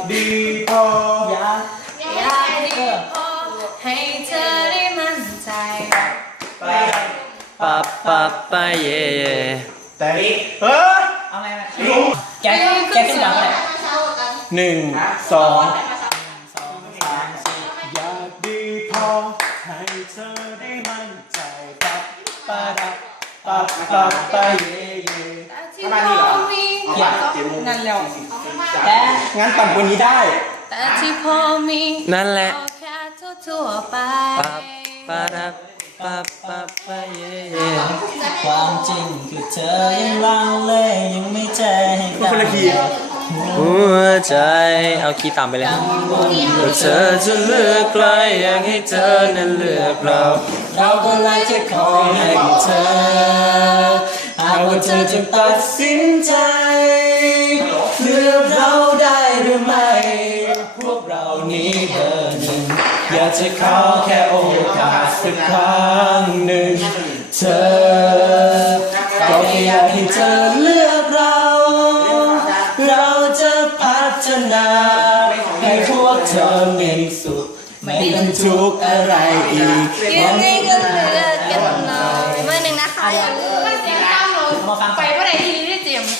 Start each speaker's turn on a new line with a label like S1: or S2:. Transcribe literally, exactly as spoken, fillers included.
S1: ดีพอ
S2: อยากอยากดีพอให้เธอได้มั่นใจ
S1: ไป
S3: ปับปับไปเย่เย่
S1: แต่เออ
S2: เอาไงมาแกแกขึ้นดังเลย
S1: หนึ่งสองอยากดีพอให้เธอได้มั่นใจปับปะดับปับปับไปเย่เย่
S2: ประมาณนี้เหรออยากงั้นแล้วแต่
S1: งั้นปั่นคนนี้ได้
S2: แต่ที่พอมี
S3: นั่นแหละ
S2: แค่ทั่วไป
S3: ปับปะดับปับปับไปเย่เย่
S2: ความจริงคือเธอยังลังเลยังไม่ใจให้กัน
S3: หัวใจเอาคีย์ต่ำไปเลยเธอจะเลือกใครอยากให้เธอนั้นเลือกเรา
S2: เราก็เลยจะขอให้เธอหากว่าเธอจะตัดสินใจเลือกเราได้หรือไม่พวกเรานี้เบอร์หนึ่งอยากจะขอแค่โอกาสสักครั้งหนึ่งเธอก็แค่อยากให้เธอเลือกเราเราจะพัฒนาให้พวกเธอมีสุขไม่ต้องทุกข์อะไรอีก
S4: ยังไงก็เลือกกันหน่อยเบอร์หนึ่งนะคะอย่าลืมมาฟังไปเมื่อไหร่ที